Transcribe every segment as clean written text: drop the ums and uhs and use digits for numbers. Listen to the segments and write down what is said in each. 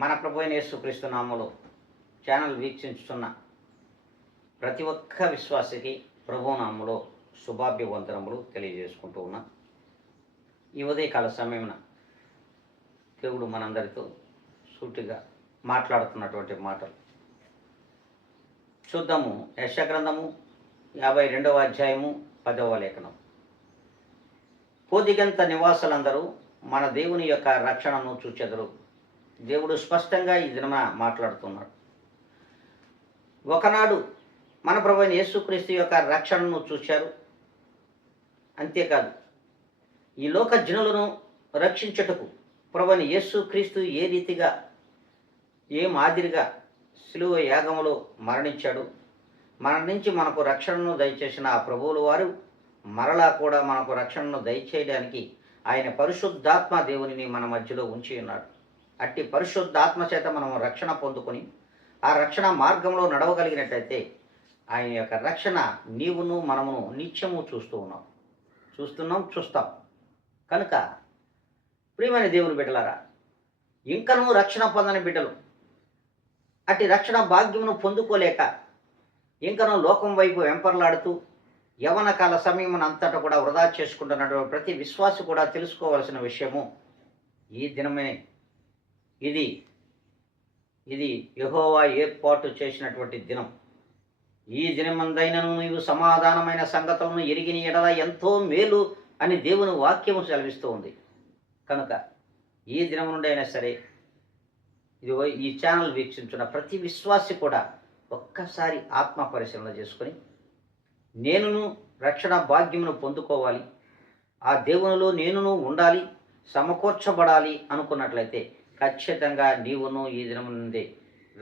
మన ప్రభు అయిన యేసుక్రీస్తు నామములో ఛానల్ వీక్షించుతున్న ప్రతి ఒక్క విశ్వాసికి ప్రభు నామములో శుభాభ్యవంతనములు తెలియజేసుకుంటూ ఉన్నా. ఈ ఉదయకాల సమయమున దేవుడు మనందరితో సూటిగా మాట్లాడుతున్నటువంటి మాటలు చూద్దాము. యెషయా గ్రంథము 52వ అధ్యాయము 10వ లేఖనం. పోదిగంత నివాసులందరూ మన దేవుని యొక్క రక్షణను చూచెదరు. దేవుడు స్పష్టంగా ఈ దినమున మాట్లాడుతున్నాడు. ఒకనాడు మన ప్రభువైన యేసుక్రీస్తు యొక్క రక్షణను చూశారు. అంతేకాదు, ఈ లోక జనులను రక్షించుటకు ప్రభువైన యేసుక్రీస్తు ఏ రీతిగా ఏ మాదిరిగా శిలువ యాగములో మరణించాడు, మరణించి మనకు రక్షణను దయచేసిన ఆ ప్రభువుల వారు మరలా కూడా మనకు రక్షణను దయచేయడానికి ఆయన పరిశుద్ధాత్మ దేవునిని మన మధ్యలో ఉంచి ఉన్నాడు. అట్టి పరిశుద్ధాత్మ చేత మనం రక్షణ పొందుకొని ఆ రక్షణ మార్గంలో నడవగలిగినట్లయితే ఆయన యొక్క రక్షణ నీవును మనమును నిత్యము చూస్తాం. కనుక ప్రియమైన దేవుని బిడ్డలారా, ఇంకనూ రక్షణ పొందని బిడ్డలు అట్టి రక్షణ భాగ్యమును పొందుకోలేక ఇంకనూ లోకం వైపు వెంపర్లాడుతూ యవన కాల సమయమును అంతటా కూడా వృధా చేసుకుంటున్నటువంటి ప్రతి విశ్వాసి కూడా తెలుసుకోవాల్సిన విషయము ఈ దినమే. ఇది యెహోవా ఏర్పాటు చేసినటువంటి దినం. ఈ దినమందైనను నీవు సమాధానమైన సంగతులను ఎరిగిన ఎడల ఎంతో మేలు అని దేవుని వాక్యము సెలవిస్తూ ఉంది. కనుక ఈ దినం నుండి అయినా సరే ఈ ఛానల్ వీక్షించున్న ప్రతి విశ్వాసి కూడా ఒక్కసారి ఆత్మ పరిశీలన చేసుకొని నేనును రక్షణ భాగ్యమును పొందుకోవాలి, ఆ దేవునిలో నేనును ఉండాలి, సమకూర్చబడాలి అనుకున్నట్లయితే ఖచ్చితంగా నీవును ఈ దినం నుండి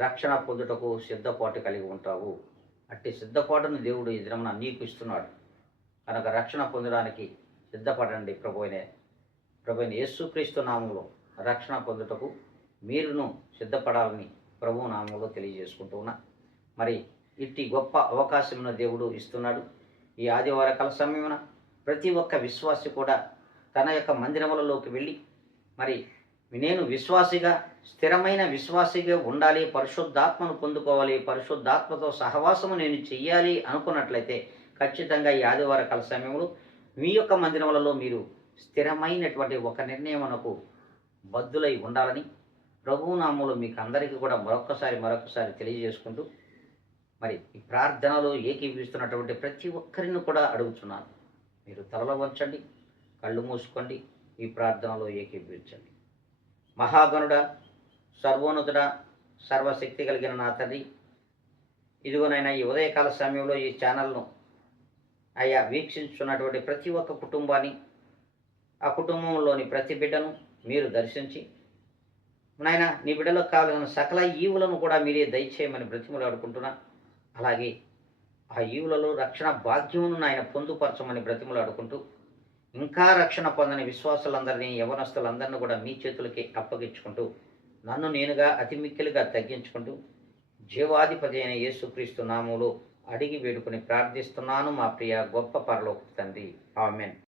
రక్షణ పొందుటకు సిద్ధపాటు కలిగి ఉంటావు. అట్టి సిద్ధపాటును దేవుడు ఈ దినమున నీకు ఇస్తున్నాడు. కనుక రక్షణ పొందడానికి సిద్ధపడండి. ప్రభువైన యేసుక్రీస్తు నామములో రక్షణ పొందుటకు మీరును సిద్ధపడాలని ప్రభు నామములో తెలియజేసుకుంటూ ఉన్నా. మరి ఇట్టి గొప్ప అవకాశమును దేవుడు ఇస్తున్నాడు. ఈ ఆదివార కాల సమయమున ప్రతి ఒక్క విశ్వాసి కూడా తన యొక్క మందిరములలోకి వెళ్ళి మరి నేను విశ్వాసిగా స్థిరమైన విశ్వాసిగా ఉండాలి, పరిశుద్ధాత్మను పొందుకోవాలి, పరిశుద్ధాత్మతో సహవాసము నేను చెయ్యాలి అనుకున్నట్లయితే ఖచ్చితంగా ఈ ఆదివార కాల సమయంలో మీ యొక్క మందిరములలో మీరు స్థిరమైనటువంటి ఒక నిర్ణయమునకు బద్దులై ఉండాలని ప్రభువు నామములో మీకు అందరికీ కూడా మరొకసారి తెలియజేసుకుంటూ మరి ఈ ప్రార్థనలో ఏకీభవిస్తున్నటువంటి ప్రతి ఒక్కరిని కూడా అడుగుతున్నాను. మీరు తలలో వంచండి, కళ్ళు మూసుకోండి, ఈ ప్రార్థనలో ఏకీభవించండి. మహాగణుడా, సర్వోన్నతుడా, సర్వశక్తి కలిగిన నా తండ్రి, ఇదిగోనైనా ఈ ఉదయకాల సమయంలో ఈ ఛానల్ను అయ్యా వీక్షించున్నటువంటి ప్రతి ఒక్క కుటుంబాన్ని, ఆ కుటుంబంలోని ప్రతి బిడ్డను మీరు దర్శించి నాయన నీ బిడ్డలకు కావాల్సిన సకల ఈవులను కూడా మీరే దయచేయమని బ్రతిమలాడుకుంటున్నా. అలాగే ఆ ఈవులలో రక్షణ భాగ్యమును నాయన పొందుపరచమని బ్రతిమలాడుకుంటూ ఇంకా రక్షణ పొందని విశ్వాసులందరినీ, యవనస్తులందరినీ కూడా మీ చేతులకి అప్పగించుకుంటూ నన్ను నేనుగా అతి మిక్కిలిగా తగ్గించుకుంటూ జీవాధిపతి అయిన యేసుక్రీస్తు నామములో అడిగి వేడుకొని ప్రార్థిస్తున్నాను మా ప్రియ గొప్ప పరలోక తండ్రి. ఆమేన్.